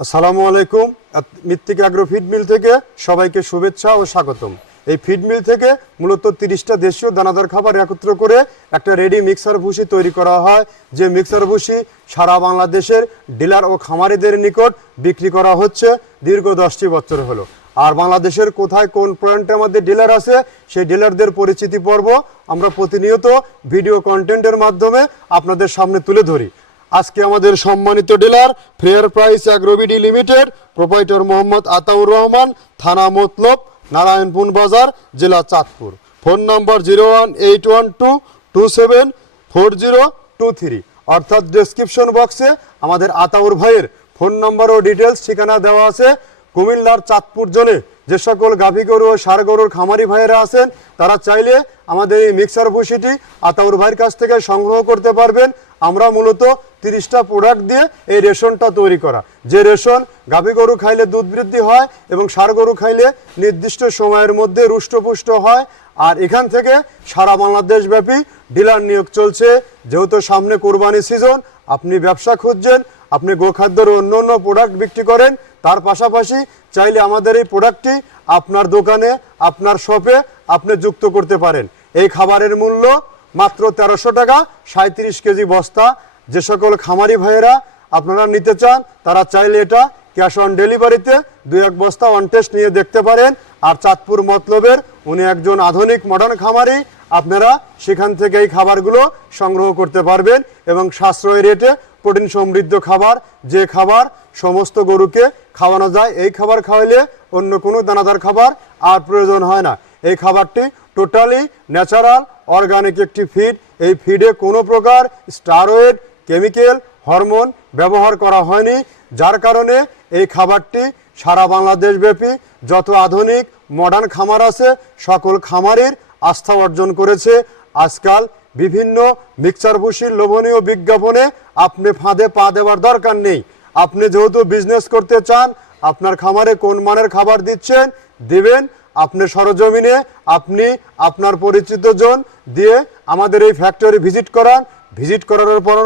আসসালামু আলাইকুম। মৃত্তিকা অ্যাগ্রো ফিড মিল থেকে সবাইকে শুভেচ্ছা ও স্বাগতম। এই ফিড মিল থেকে মূলত 30টা দেশীয় দানাদার খাবার একত্র করে একটা রেডি মিক্সার ভুসি তৈরি করা হয়, যে মিক্সার ভুসি সারা বাংলাদেশের ডিলার ও খামারিদের নিকট বিক্রি করা হচ্ছে দীর্ঘ 10টি বছর হলো। আর বাংলাদেশের কোথায় কোন পয়েন্টে আমাদের ডিলার আছে সেই ডিলারদের পরিচিতি পর্ব আমরা প্রতিনিয়ত ভিডিও কন্টেন্টের মাধ্যমে আপনাদের সামনে তুলে ধরি। আজকে আমাদের সম্মানিত dealer fair price AgroBD limited, proprietor Mohammad Ataur Rahman, থানা মতলব, নারায়ণপুর বাজার, জেলা চাঁদপুর। ফোন নম্বর 01812744023, অর্থাৎ ডেসক্রিপশন বক্সে আমাদের আতাউর ভাইয়ের ফোন নম্বর ও ডিটেলস ঠিকানা দেওয়া আছে। কুমিল্লার চাঁদপুর জোনে যে সকল গাভী গরু ও ষাঁড় গরুর খামারি ভাইয়েরা আছেন তারা চাইলে আমাদের এই মিক্সার ভুসিটি আতাউর ভাইয়ের কাছ থেকে সংগ্রহ করতে পারবেন। আমরা মূলত 30টা প্রোডাক্ট দিয়ে এই রেশনটা তৈরি করা, যে রেশন গাভী গরু খাইলে দুধ বৃদ্ধি হয় এবং ষাঁড় গরু খাইলে নির্দিষ্ট সময়ের মধ্যে রুষ্টপুষ্ট হয়। আর এখান থেকে সারা বাংলাদেশ ব্যাপী ডিলার নিয়োগ চলছে। যেহেতু সামনে কোরবানি সিজন, আপনি ব্যবসা খুঁজছেন, আপনি গোখাদ্যের অন্য অন্য প্রোডাক্ট বিক্রি করেন, তার পাশাপাশি চাইলে আমাদের এই প্রোডাক্টটি আপনার দোকানে, আপনার শপে আপনি যুক্ত করতে পারেন। এই খাবারের মূল্য মাত্র 1300 টাকা, 37 কেজি বস্তা। যে সকল খামারি ভাইয়েরা আপনারা নিতে চান তারা চাইলে এটা ক্যাশ অন ডেলিভারিতে 2-1 বস্তা অন টেস্ট নিয়ে দেখতে পারেন। আর চাঁদপুর মতলবের উনি একজন আধুনিক মডার্ন খামারি, আপনারা সেখান থেকে এই খাবারগুলো সংগ্রহ করতে পারবেন এবং সাশ্রয়ী রেটে প্রোটিন সমৃদ্ধ খাবার, যে খাবার সমস্ত গরুকে খাওয়ানো যায়। এই খাবার খাওয়াইলে অন্য কোনো দানাদার খাবার আর প্রয়োজন হয় না। এই খাবারটি টোটালি ন্যাচারাল অর্গানিক একটি ফিড। এই ফিডে কোনো প্রকার স্টেরয়েড, কেমিক্যাল, হরমোন ব্যবহার করা হয়নি, যার কারণে এই খাবারটি সারা বাংলাদেশ ব্যাপী যত আধুনিক মডার্ন খামার আছে সকল খামারের আস্থা অর্জন করেছে। আজকাল বিভিন্ন মিক্সার ভুসির লোভনীয় বিজ্ঞাপনে আপনি ফাঁদে পা দেওয়ার দরকার নেই। আপনি যেহেতু বিজনেস করতে চান, আপনার খামারে কোন মানের খাবার দিচ্ছেন দিবেন, আপনি সরজমিনে আপনি আপনার পরিচিত জন দিয়ে আমাদের এই ফ্যাক্টরি ভিজিট করান। ভিজিট করার পর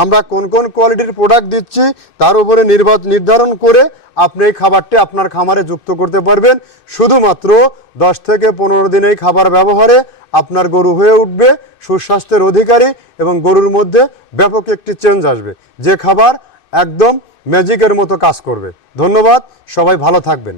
আমরা কোন কোন কোয়ালিটির প্রোডাক্ট দিচ্ছি তার উপরে নির্ধারণ করে আপনি এই খাবারটি আপনার খামারে যুক্ত করতে পারবেন। শুধুমাত্র 10 থেকে 15 দিন এই খাবার ব্যবহারে আপনার গরু হয়ে উঠবে সুস্বাস্থ্যের অধিকারী এবং গরুর মধ্যে ব্যাপক একটি চেঞ্জ আসবে, যে খাবার একদম ম্যাজিকের মতো কাজ করবে। ধন্যবাদ, সবাই ভালো থাকবেন।